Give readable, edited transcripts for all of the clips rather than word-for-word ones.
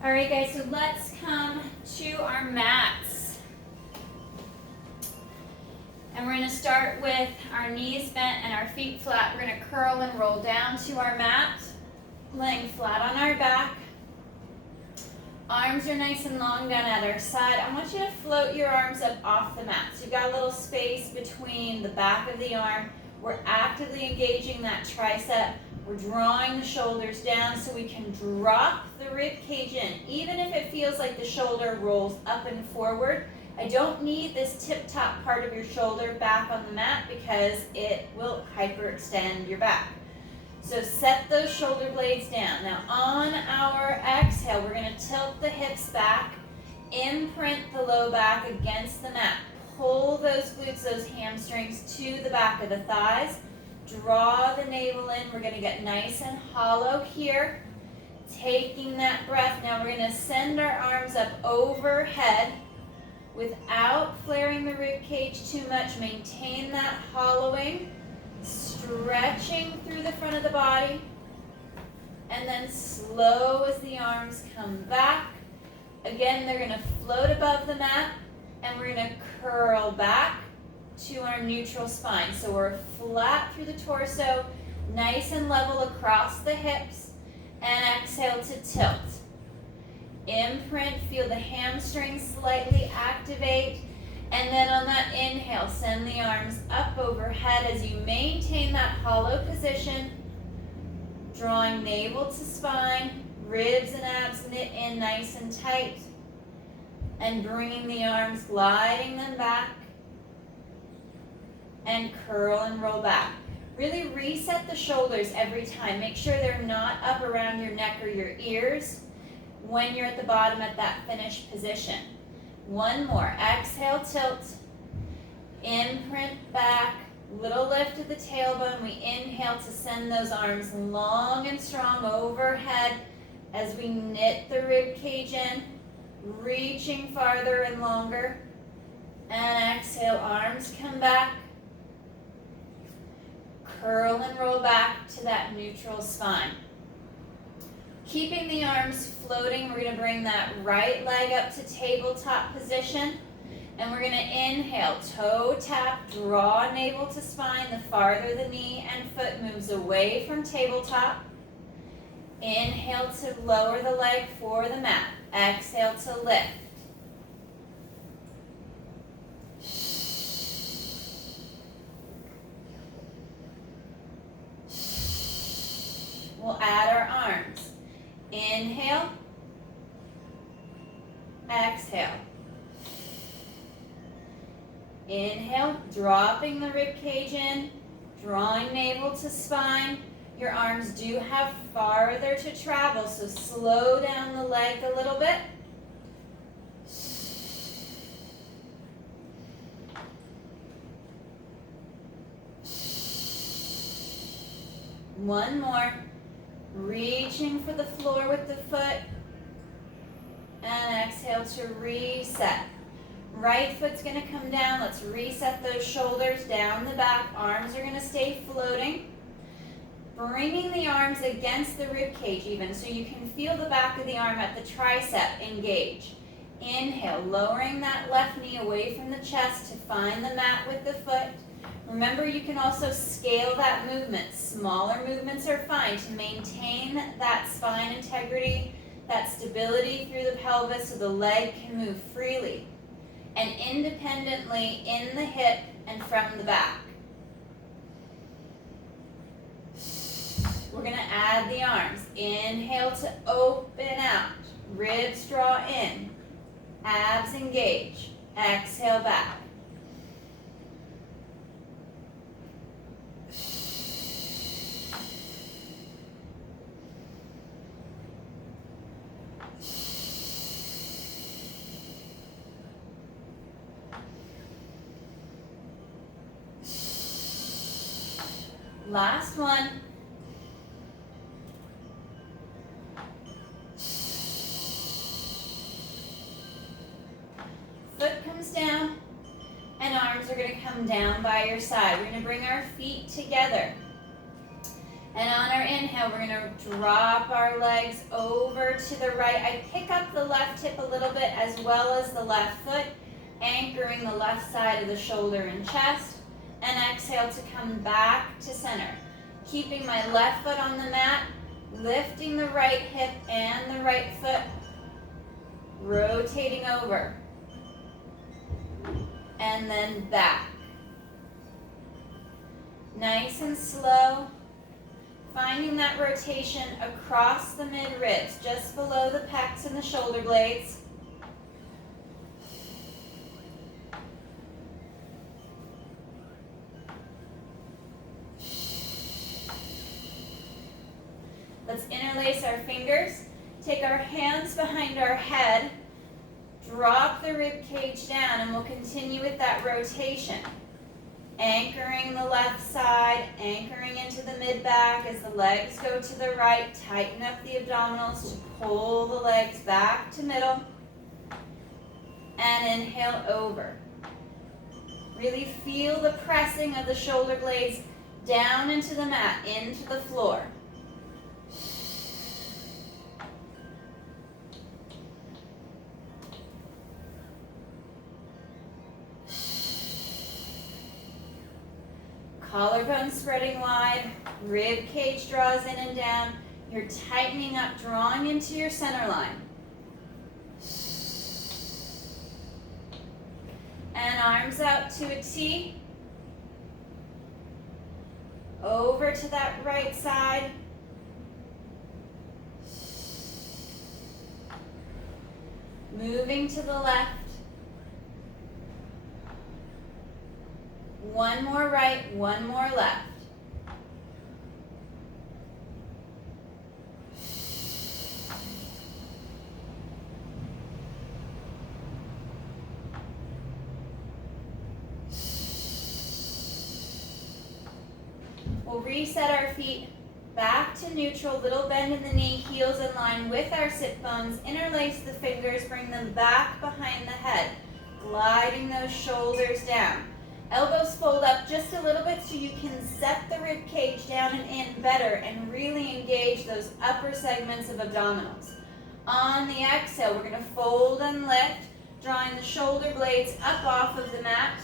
All right, guys, so let's come to our mats. And we're going to start with our knees bent and our feet flat. We're going to curl and roll down to our mat, laying flat on our back. Arms are nice and long down at our side. I want you to float your arms up off the mat. So you've got a little space between the back of the arm. We're actively engaging that tricep. We're drawing the shoulders down so we can drop the rib cage in. Even if it feels like the shoulder rolls up and forward, I don't need this tip-top part of your shoulder back on the mat because it will hyperextend your back. So set those shoulder blades down. Now on our exhale, we're going to tilt the hips back, imprint the low back against the mat. Pull those glutes, those hamstrings to the back of the thighs. Draw the navel in. We're going to get nice and hollow here. Taking that breath, now we're going to send our arms up overhead without flaring the rib cage too much. Maintain that hollowing. Stretching through the front of the body, and then slow as the arms come back. Again, they're going to float above the mat, and we're going to curl back to our neutral spine. So we're flat through the torso, nice and level across the hips, and exhale to tilt. Imprint, feel the hamstrings slightly activate. And then on that inhale, send the arms up overhead as you maintain that hollow position, drawing navel to spine, ribs and abs knit in nice and tight, and bringing the arms, gliding them back, and curl and roll back. Really reset the shoulders every time. Make sure they're not up around your neck or your ears when you're at the bottom at that finished position. One more. Exhale, tilt. Imprint back. Little lift of the tailbone. We inhale to send those arms long and strong overhead as we knit the rib cage in, reaching farther and longer. And exhale, arms come back. Curl and roll back to that neutral spine. Keeping the arms floating, we're going to bring that right leg up to tabletop position. And we're going to inhale, toe tap, draw navel to spine. The farther the knee and foot moves away from tabletop. Inhale to lower the leg for the mat. Exhale to lift. We'll add our arms. Inhale, exhale. Inhale, dropping the rib cage in, drawing navel to spine. Your arms do have farther to travel, so slow down the leg a little bit. One more. Reaching for the floor with the foot. And exhale to reset. Right foot's going to come down. Let's reset those shoulders down the back. Arms are going to stay floating. Bringing the arms against the rib cage even, so you can feel the back of the arm at the tricep engage. Inhale, lowering that left knee away from the chest to find the mat with the foot. Remember, you can also scale that movement. Smaller movements are fine to maintain that spine integrity, that stability through the pelvis so the leg can move freely and independently in the hip and from the back. We're going to add the arms. Inhale to open out. Ribs draw in. Abs engage. Exhale back. Last one. Foot comes down and arms are going to come down by your side. We're going to bring our feet together. And on our inhale, we're gonna drop our legs over to the right. I pick up the left hip a little bit as well as the left foot, anchoring the left side of the shoulder and chest. And exhale to come back to center. Keeping my left foot on the mat, lifting the right hip and the right foot, rotating over. And then back. Nice and slow. Finding that rotation across the mid-ribs, just below the pecs and the shoulder blades. Let's interlace our fingers. Take our hands behind our head. Drop the rib cage down, and we'll continue with that rotation. Anchoring the left side, anchoring into the mid-back as the legs go to the right. Tighten up the abdominals to pull the legs back to middle. And inhale over. Really feel the pressing of the shoulder blades down into the mat, into the floor. Collarbone spreading wide, rib cage draws in and down. You're tightening up, drawing into your center line. And arms out to a T. Over to that right side. Moving to the left. One more right, one more left. We'll reset our feet back to neutral, little bend in the knee, heels in line with our sit bones. Interlace the fingers, bring them back behind the head, gliding those shoulders down. Elbows fold up just a little bit so you can set the rib cage down and in better and really engage those upper segments of abdominals. On the exhale, we're going to fold and lift, drawing the shoulder blades up off of the mat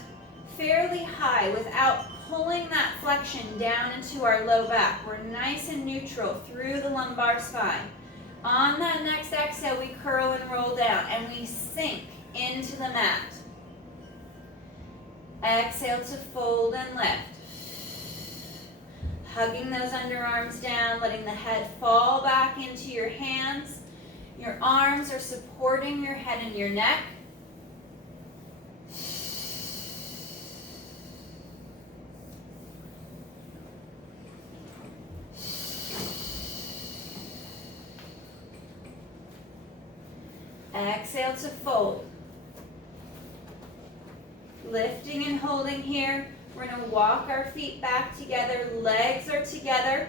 fairly high without pulling that flexion down into our low back. We're nice and neutral through the lumbar spine. On that next exhale, we curl and roll down and we sink into the mat. Exhale to fold and lift. Hugging those underarms down, letting the head fall back into your hands. Your arms are supporting your head and your neck. Exhale to fold. Lifting and holding here. We're going to walk our feet back together. Legs are together.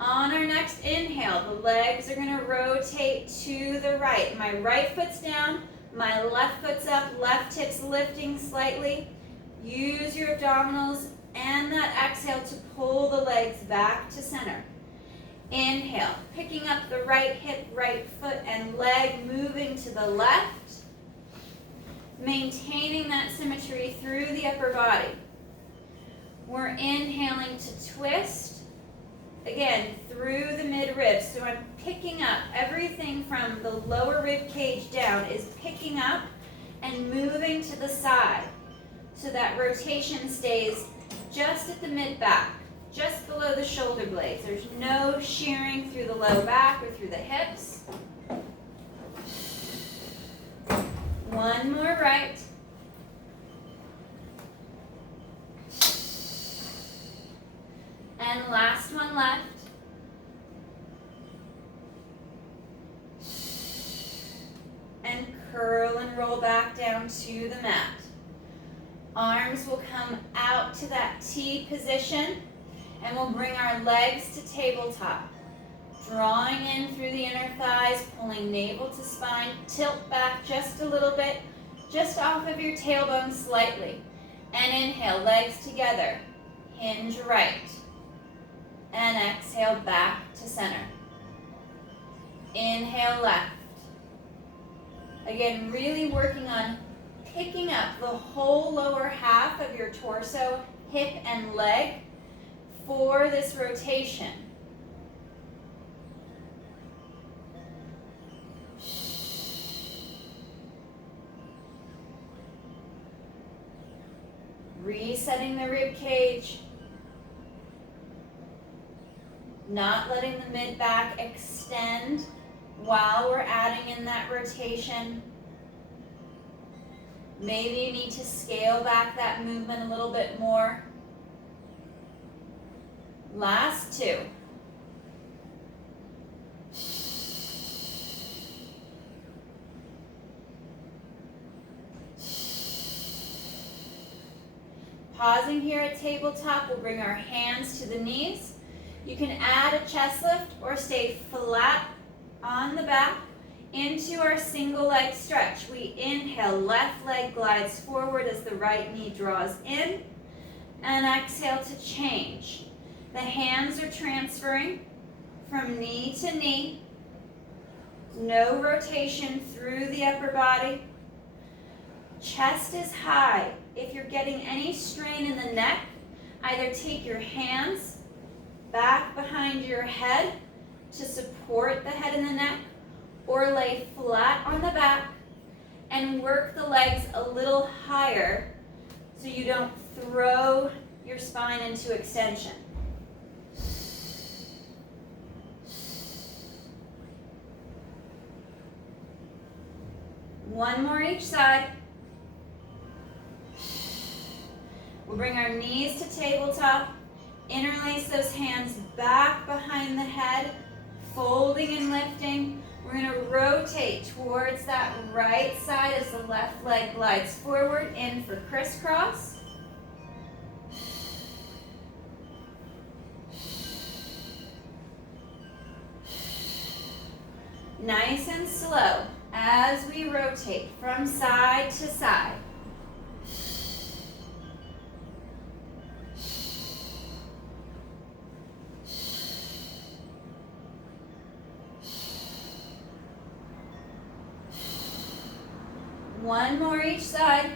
On our next inhale, the legs are going to rotate to the right. My right foot's down. My left foot's up. Left hip's lifting slightly. Use your abdominals and that exhale to pull the legs back to center. Inhale, picking up the right hip, right foot, and leg, moving to the left. Maintaining that symmetry through the upper body. We're inhaling to twist, again, through the mid-ribs. So I'm picking up everything from the lower rib cage down is picking up and moving to the side. So that rotation stays just at the mid-back, just below the shoulder blades. There's no shearing through the low back or through the hips. One more right. And last one left. And curl and roll back down to the mat. Arms will come out to that T position, and we'll bring our legs to tabletop. Drawing in through the inner thighs, pulling navel to spine, tilt back just a little bit, just off of your tailbone slightly. And inhale, legs together, hinge right. And exhale back to center. Inhale left. Again, really working on picking up the whole lower half of your torso, hip, and leg for this rotation. Resetting the rib cage. Not letting the mid-back extend while we're adding in that rotation. Maybe you need to scale back that movement a little bit more. Last two. Pausing here at tabletop, we'll bring our hands to the knees. You can add a chest lift or stay flat on the back into our single leg stretch. We inhale, left leg glides forward as the right knee draws in, and exhale to change. The hands are transferring from knee to knee. No rotation through the upper body. Chest is high. If you're getting any strain in the neck, either take your hands back behind your head to support the head and the neck, or lay flat on the back and work the legs a little higher so you don't throw your spine into extension. One more each side. We'll bring our knees to tabletop, interlace those hands back behind the head, folding and lifting. We're going to rotate towards that right side as the left leg glides forward, in for crisscross. Nice and slow as we rotate from side to side. One more each side.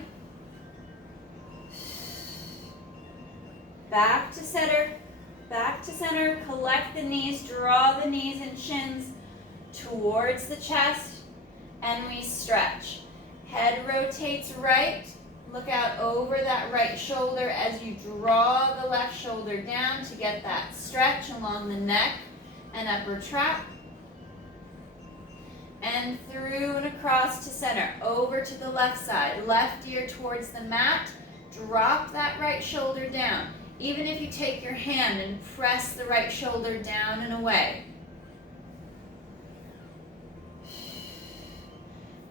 Back to center, back to center. Collect the knees, draw the knees and shins towards the chest, and we stretch. Head rotates right. Look out over that right shoulder as you draw the left shoulder down to get that stretch along the neck and upper trap. And through and across to center, over to the left side. Left ear towards the mat. Drop that right shoulder down. Even if you take your hand and press the right shoulder down and away.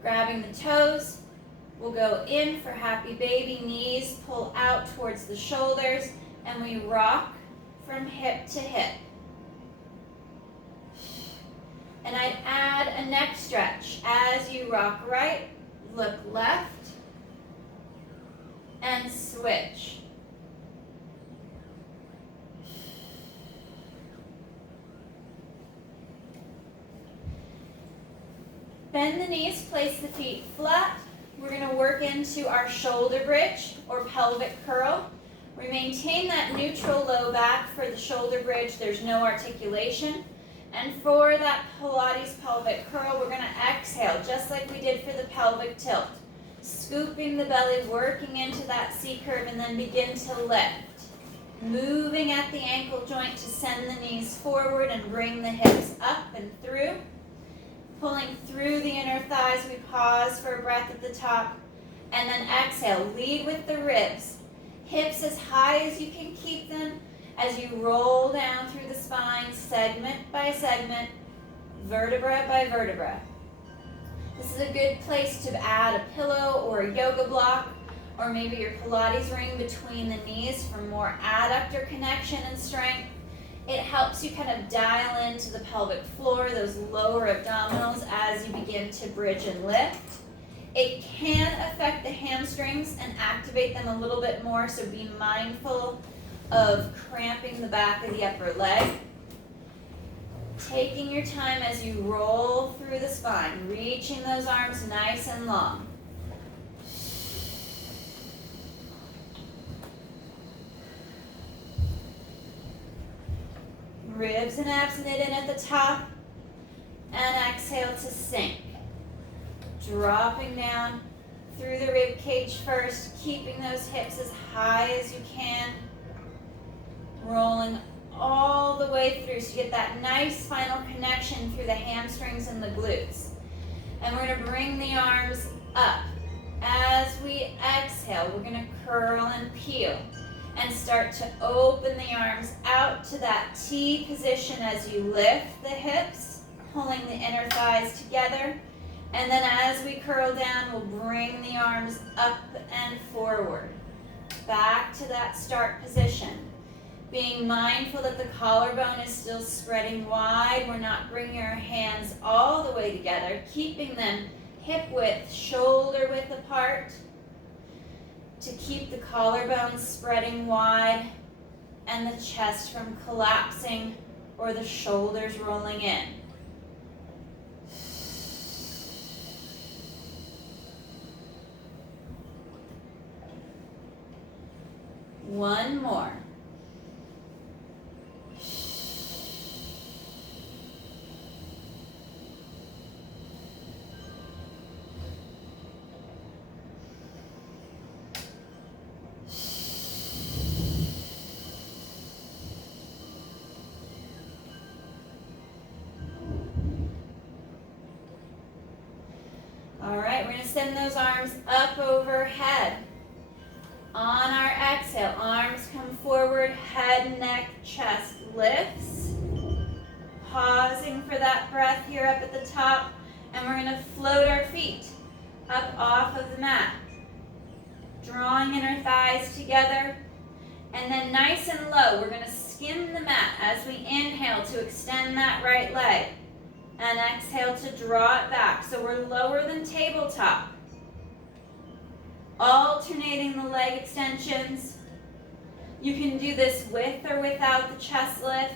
Grabbing the toes. We'll go in for happy baby. Knees pull out towards the shoulders. And we rock from hip to hip. And I'd add a neck stretch as you rock right, look left, and switch. Bend the knees, place the feet flat. We're going to work into our shoulder bridge or pelvic curl. We maintain that neutral low back for the shoulder bridge. There's no articulation. And for that Pilates pelvic curl, we're going to exhale, just like we did for the pelvic tilt. Scooping the belly, working into that C curve, and then begin to lift. Moving at the ankle joint to send the knees forward and bring the hips up and through. Pulling through the inner thighs, we pause for a breath at the top. And then exhale, lead with the ribs. Hips as high as you can keep them. As you roll down through the spine, segment by segment, vertebra by vertebra. This is a good place to add a pillow or a yoga block, or maybe your Pilates ring between the knees for more adductor connection and strength. It helps you kind of dial into the pelvic floor, those lower abdominals as you begin to bridge and lift. It can affect the hamstrings and activate them a little bit more, so be mindful of cramping the back of the upper leg. Taking your time as you roll through the spine, reaching those arms nice and long. Ribs and abs knit in at the top, and exhale to sink. Dropping down through the rib cage first, keeping those hips as high as you can, rolling all the way through so you get that nice final connection through the hamstrings and the glutes. And we're going to bring the arms up. As we exhale, we're going to curl and peel and start to open the arms out to that T position as you lift the hips, pulling the inner thighs together. And then as we curl down, we'll bring the arms up and forward, back to that start position. Being mindful that the collarbone is still spreading wide. We're not bringing our hands all the way together, keeping them hip width, shoulder width apart to keep the collarbone spreading wide and the chest from collapsing or the shoulders rolling in. One more. All right, we're going to send those arms up overhead. On our exhale, arms come forward, head, neck, chest lifts. Pausing for that breath here up at the top, and we're going to float our feet up off of the mat. Drawing inner thighs together, and then nice and low, we're going to skim the mat as we inhale to extend that right leg. And exhale to draw it back. So we're lower than tabletop. Alternating the leg extensions. You can do this with or without the chest lift.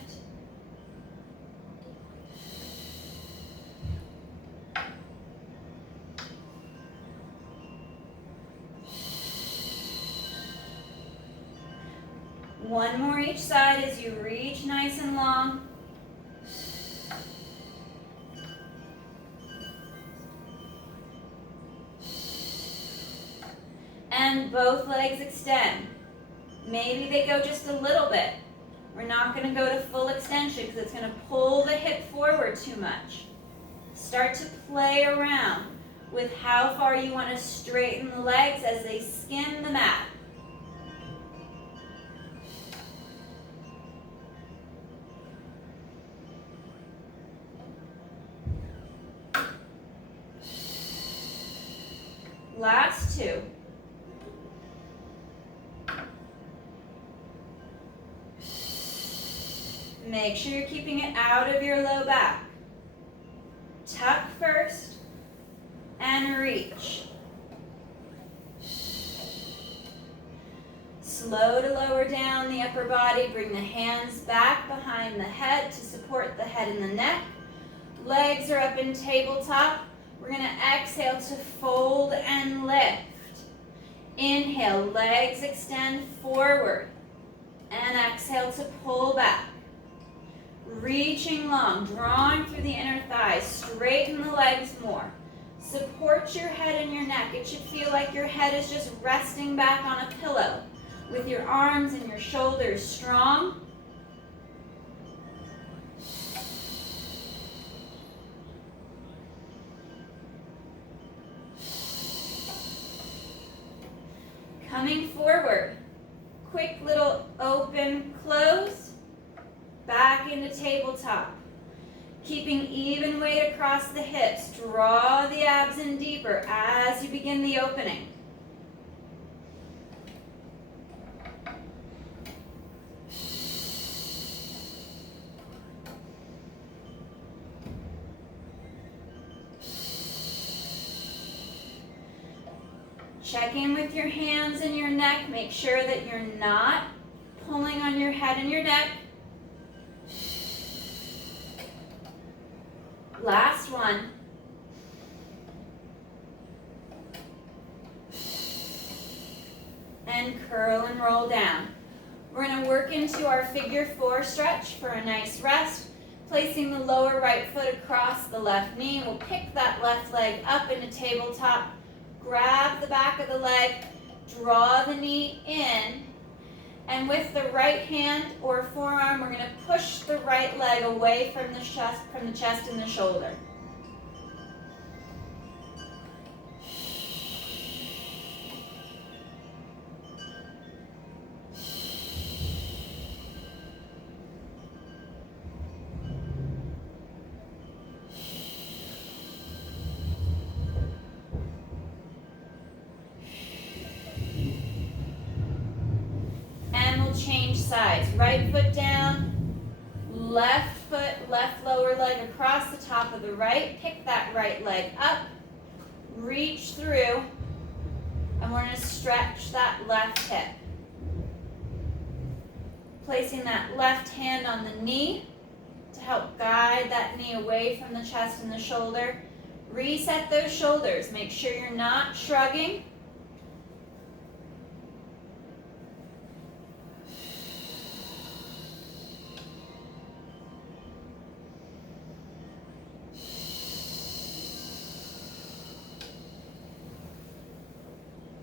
One more each side as you reach nice and long. And both legs extend. Maybe they go just a little bit. We're not going to go to full extension because it's going to pull the hip forward too much. Start to play around with how far you want to straighten the legs as they skim the mat. Last two. Make sure you're keeping it out of your low back. Tuck first and reach. Slow to lower down the upper body. Bring the hands back behind the head to support the head and the neck. Legs are up in tabletop. We're going to exhale to fold and lift. Inhale, legs extend forward. And exhale to pull back. Reaching long, drawing through the inner thighs. Straighten the legs more. Support your head and your neck. It should feel like your head is just resting back on a pillow with your arms and your shoulders strong. Coming forward. Quick little open, close. Back into tabletop. Keeping even weight across the hips. Draw the abs in deeper as you begin the opening. Check in with your hands and your neck. Make sure that you're not pulling on your head and your neck. Last one. And curl and roll down. We're going to work into our figure 4 stretch for a nice rest. Placing the lower right foot across the left knee. We'll pick that left leg up into tabletop. Grab the back of the leg. Draw the knee in. And with the right hand or forearm, we're going to push the right leg away from the chest and the shoulder. Change sides. Right foot down, left foot, left lower leg across the top of the right. Pick that right leg up, reach through, and we're going to stretch that left hip. Placing that left hand on the knee to help guide that knee away from the chest and the shoulder. Reset those shoulders. Make sure you're not shrugging.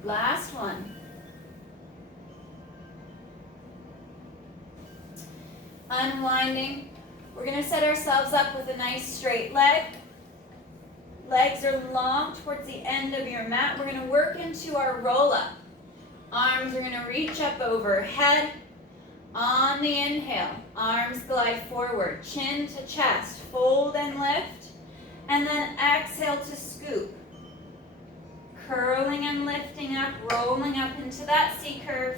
Last one. Unwinding. We're going to set ourselves up with a nice straight leg. Legs are long towards the end of your mat. We're going to work into our roll-up. Arms are going to reach up overhead. On the inhale, arms glide forward, chin to chest, fold and lift, and then exhale to scoop. Curling and lifting up, rolling up into that C curve,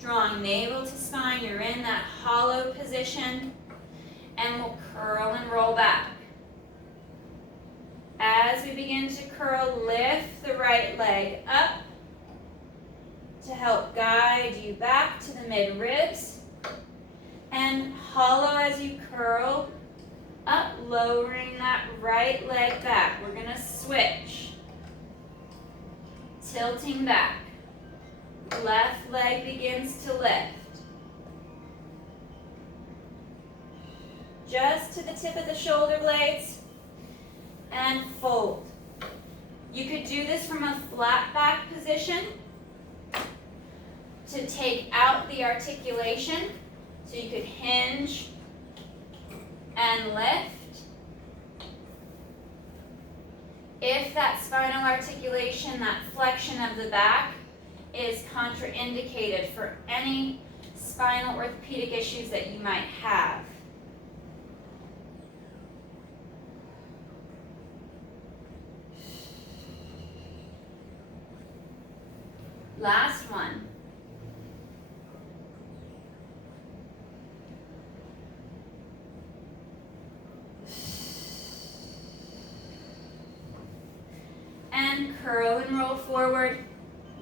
drawing navel to spine. You're in that hollow position, and we'll curl and roll back. As we begin to curl, lift the right leg up to help guide you back to the mid-ribs, and hollow as you curl up, lowering that right leg back. We're going to switch. Tilting back. Left leg begins to lift. Just to the tip of the shoulder blades. And fold. You could do this from a flat back position to take out the articulation. So you could hinge and lift. If that spinal articulation, that flexion of the back, is contraindicated for any spinal orthopedic issues that you might have. Last one. And curl and roll forward,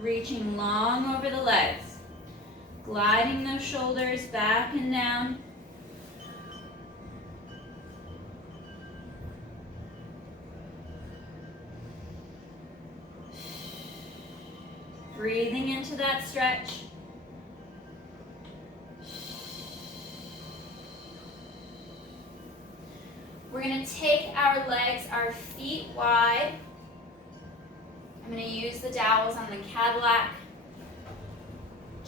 reaching long over the legs. Gliding those shoulders back and down. Breathing into that stretch. We're going to take our legs, our feet wide. I'm going to use the dowels on the Cadillac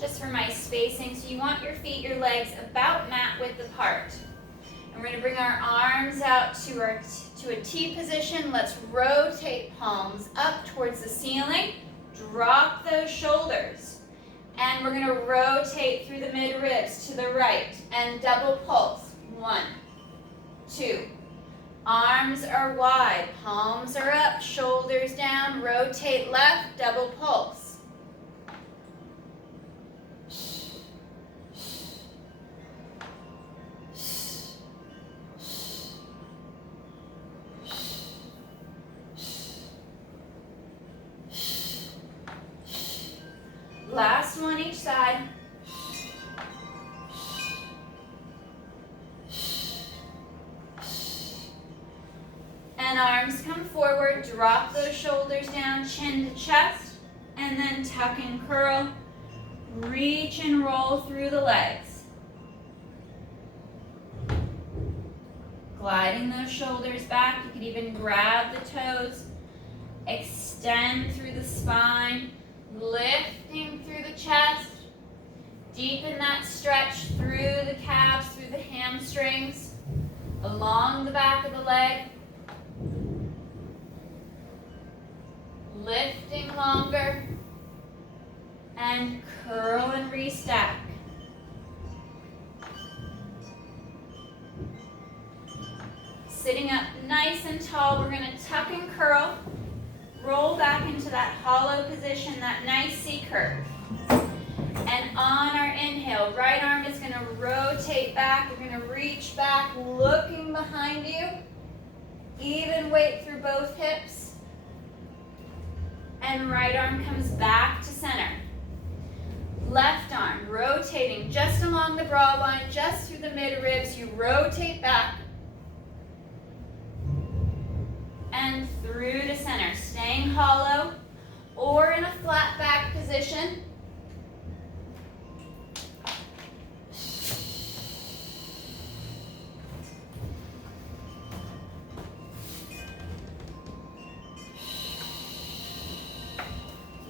just for my spacing. So you want your feet, your legs about mat width apart. And we're going to bring our arms out to a T position. Let's rotate palms up towards the ceiling. Drop those shoulders. And we're going to rotate through the mid-ribs to the right and double pulse. 1, 2. Arms are wide, palms are up, shoulders down, rotate left, double pulse. Last one each side. then arms come forward, drop those shoulders down, chin to chest, and then tuck and curl. Reach and roll through the legs. Gliding those shoulders back. You could even grab the toes. Extend through the spine. Lifting through the chest. Deepen that stretch through the calves, through the hamstrings, along the back of the leg. Lifting longer. And curl and restack. Sitting up nice and tall, we're going to tuck and curl. Roll back into that hollow position, that nice C curve. And on our inhale, right arm is going to rotate back. You're going to reach back, looking behind you. Even weight through both hips. And right arm comes back to center. Left arm rotating just along the broad line, just through the mid-ribs. You rotate back. And through to center. Staying hollow or in a flat back position.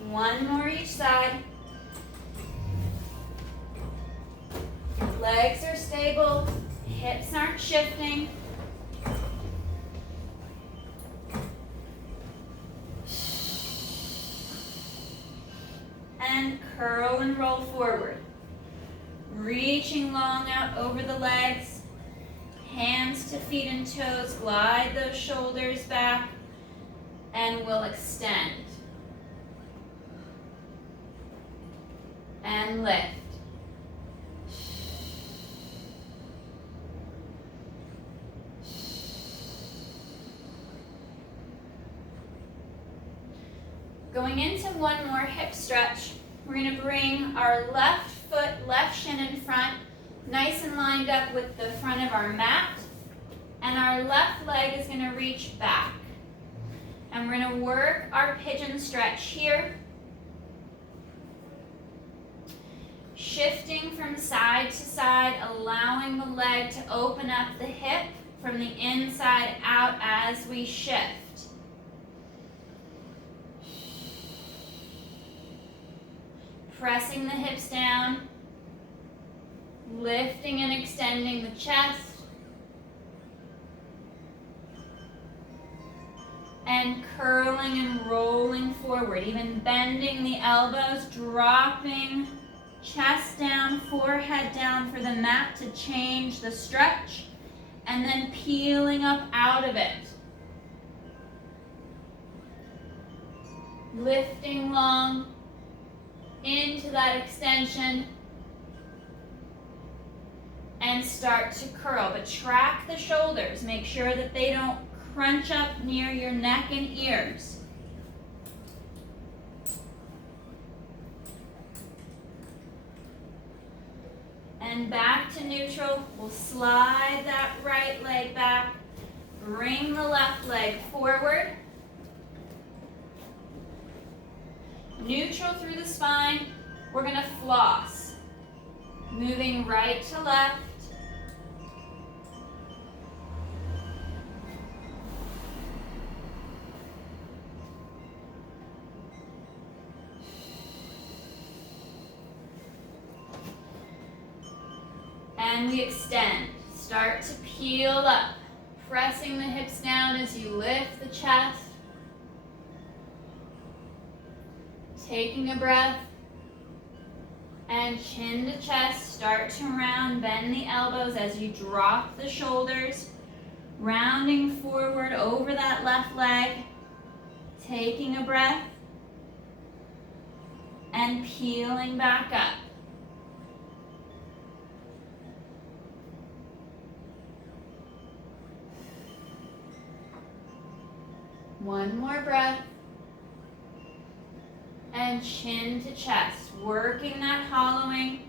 One more each side. Legs are stable, hips aren't shifting. And curl and roll forward. Reaching long out over the legs. Hands to feet and toes. Glide those shoulders back. And we'll extend. And lift. Going into one more hip stretch, we're going to bring our left foot, left shin in front, nice and lined up with the front of our mat. And our left leg is going to reach back. And we're going to work our pigeon stretch here. Shifting from side to side, allowing the leg to open up the hip from the inside out as we shift. Pressing the hips down, lifting and extending the chest, and curling and rolling forward, even bending the elbows, dropping chest down, forehead down for the mat to change the stretch, and then peeling up out of it. Lifting long into that extension and start to curl, but track the shoulders. Make sure that they don't crunch up near your neck and ears. And back to neutral. We'll slide that right leg back. Bring the left leg forward. Neutral through the spine. We're going to floss. Moving right to left. And we extend. Start to peel up. Pressing the hips down as you lift the chest. Taking a breath. And chin to chest. Start to round. Bend the elbows as you drop the shoulders. Rounding forward over that left leg. Taking a breath. And peeling back up. One more breath. And chin to chest. Working that hollowing.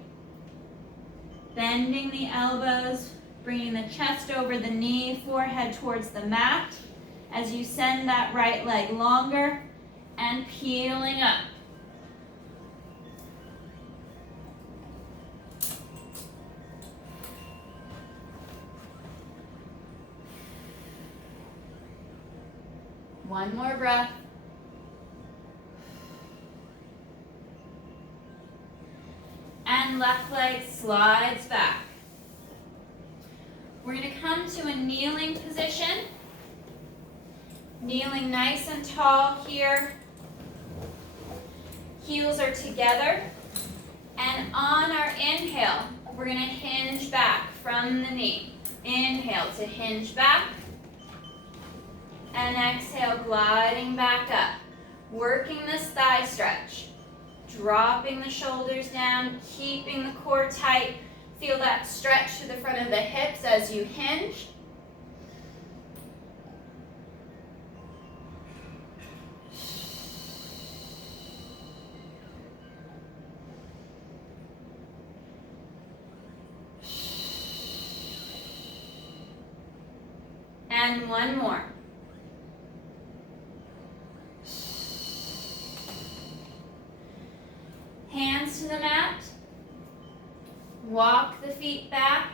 Bending the elbows. Bringing the chest over the knee, forehead towards the mat. as you send that right leg longer and peeling up. One more breath. And left leg slides back. We're going to come to a kneeling position. Kneeling nice and tall here. Heels are together. And on our inhale, we're going to hinge back from the knee. Inhale to hinge back. And exhale, gliding back up. Working this thigh stretch. Dropping the shoulders down, keeping the core tight. Feel that stretch to the front of the hips as you hinge. And one more. Hands to the mat. Walk the feet back.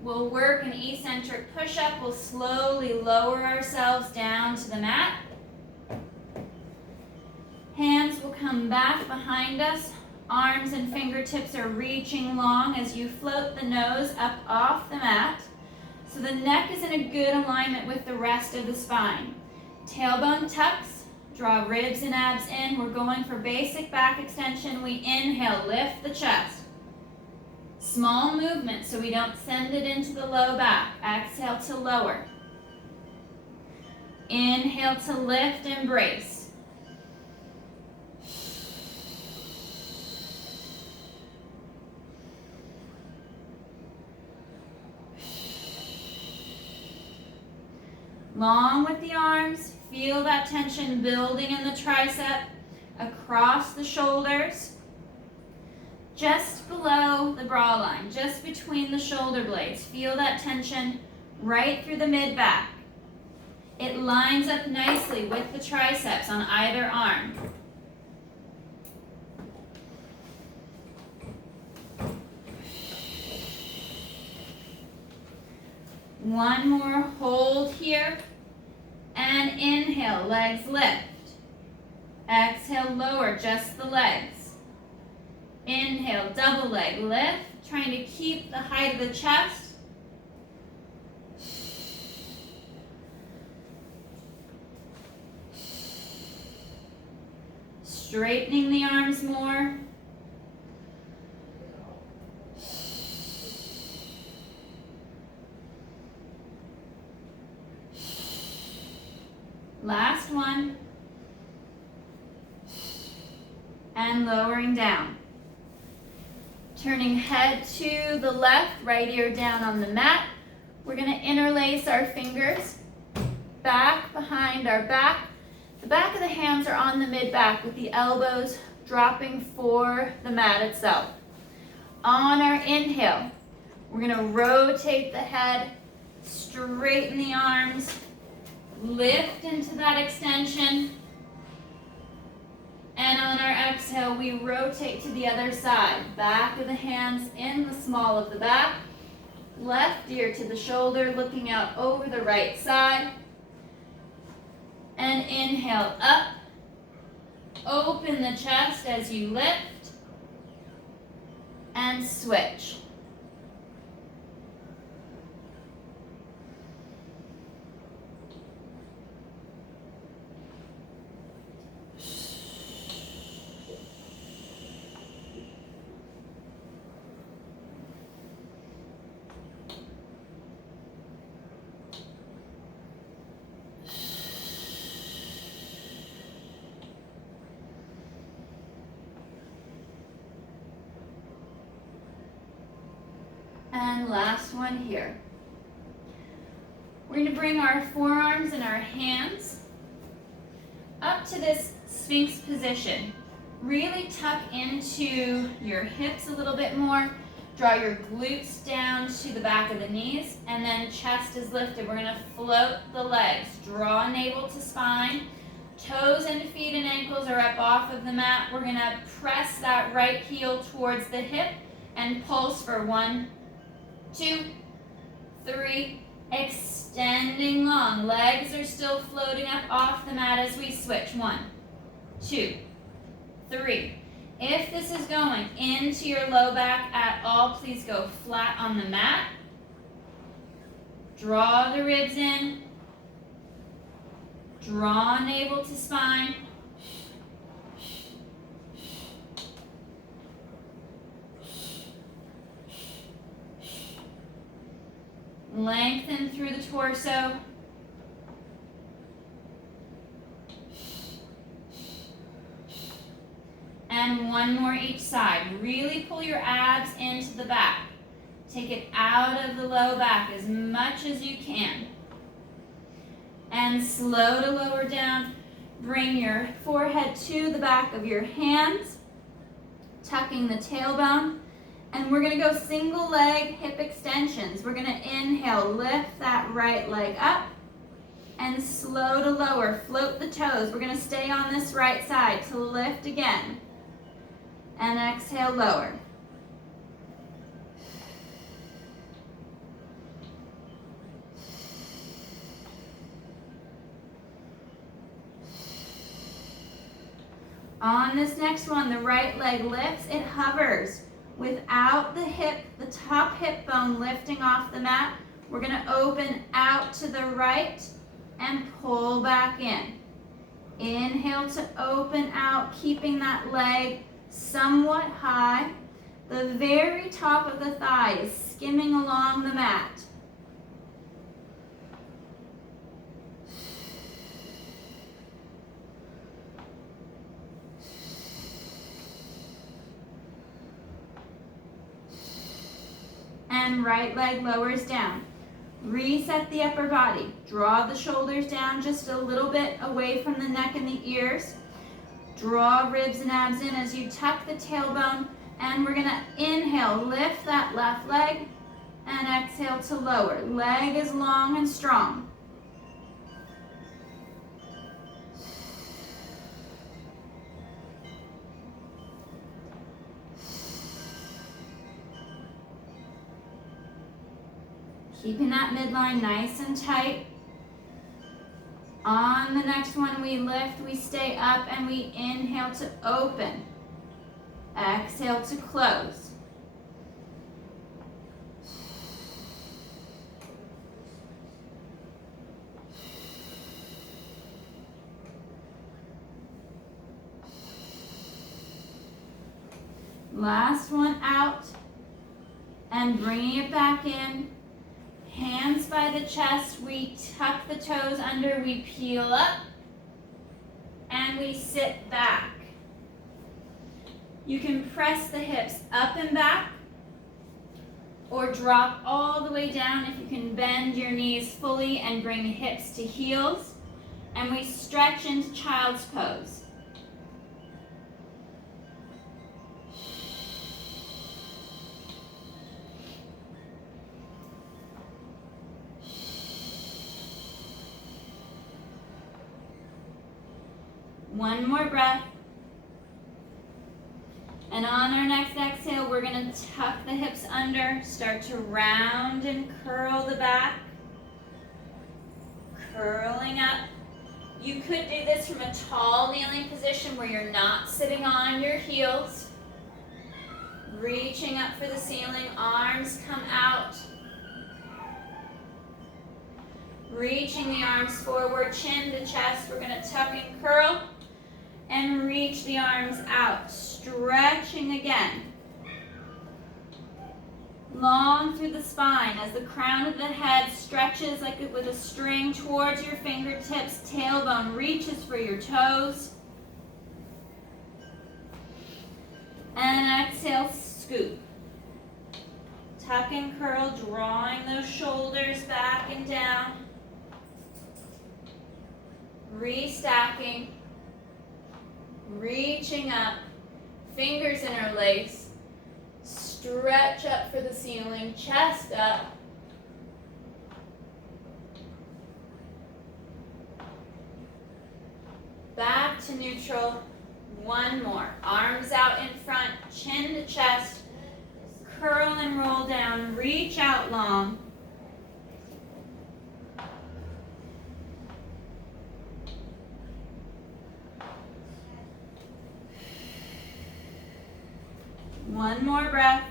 We'll work an eccentric push-up. We'll slowly lower ourselves down to the mat. Hands will come back behind us. Arms and fingertips are reaching long as you float the nose up off the mat. So the neck is in a good alignment with the rest of the spine. Tailbone tucks. Draw ribs and abs in. We're going for basic back extension. We inhale, lift the chest. Small movement so we don't send it into the low back. Exhale to lower. Inhale to lift and brace. Long with the arms. Feel that tension building in the tricep, across the shoulders, just below the bra line, just between the shoulder blades. Feel that tension right through the mid-back. It lines up nicely with the triceps on either arm. One more, hold here. And inhale, legs lift. Exhale, lower, just the legs. Inhale, double leg lift, trying to keep the height of the chest. Straightening the arms more. Last one. And lowering down. Turning head to the left, right ear down on the mat. We're going to interlace our fingers back behind our back. The back of the hands are on the mid-back with the elbows dropping for the mat itself. On our inhale, we're going to rotate the head, straighten the arms, lift into that extension. And on our exhale, we rotate to the other side. Back of the hands in the small of the back. Left ear to the shoulder, looking out over the right side. And inhale up. Open the chest as you lift. And switch. And last one here. We're going to bring our forearms and our hands up to this Sphinx position. Really tuck into your hips a little bit more. Draw your glutes down to the back of the knees, and then chest is lifted. We're gonna float the legs. Draw navel to spine. Toes and feet and ankles are up off of the mat. We're gonna press that right heel towards the hip and pulse for 1, 2, 3, extending long. Legs are still floating up off the mat as we switch. 1, 2, 3. If this is going into your low back at all, please go flat on the mat. Draw the ribs in. Draw navel to spine. Lengthen through the torso. And one more each side. Really pull your abs into the back. Take it out of the low back as much as you can. And slow to lower down. Bring your forehead to the back of your hands, tucking the tailbone. And we're gonna go single leg hip extensions. We're gonna inhale, lift that right leg up, and slow to lower, float the toes. We're gonna stay on this right side to lift again. And exhale, lower. On this next one, the right leg lifts, it hovers without the hip, the top hip bone lifting off the mat. We're gonna open out to the right and pull back in. Inhale to open out, keeping that leg somewhat high. The very top of the thigh is skimming along the mat. And right leg lowers down. Reset the upper body. Draw the shoulders down just a little bit away from the neck and the ears. Draw ribs and abs in as you tuck the tailbone. And we're gonna inhale, lift that left leg, and exhale to lower. Leg is long and strong. Keeping that midline nice and tight. On the next one, we lift, we stay up, and we inhale to open. Exhale to close. Last one out, and bringing it back in. Hands by the chest, we tuck the toes under, we peel up, and we sit back. You can press the hips up and back, or drop all the way down if you can bend your knees fully and bring the hips to heels, and we stretch into child's pose. One more breath. And on our next exhale, we're going to tuck the hips under, start to round and curl the back. Curling up. You could do this from a tall kneeling position where you're not sitting on your heels. Reaching up for the ceiling, arms come out. Reaching the arms forward, chin to chest. We're going to tuck and curl. And reach the arms out, stretching again. Long through the spine as the crown of the head stretches like with a string towards your fingertips. Tailbone reaches for your toes. And exhale, scoop. Tuck and curl, drawing those shoulders back and down. Restacking. Reaching up, fingers interlace, Stretch up for the ceiling, chest up. Back to neutral. One more. Arms out in front, chin to chest. Curl and roll down. Reach out long. One more breath.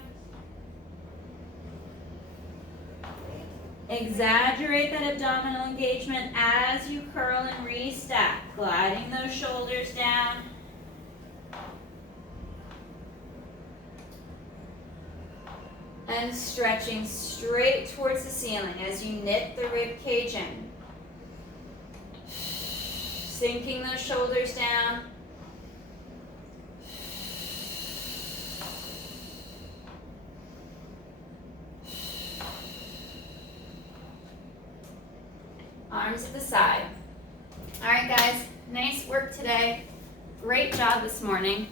Exaggerate that abdominal engagement as you curl and restack, gliding those shoulders down. And stretching straight towards the ceiling as you knit the rib cage in. Sinking those shoulders down. Arms at the side. All right, guys, nice work today. Great job this morning.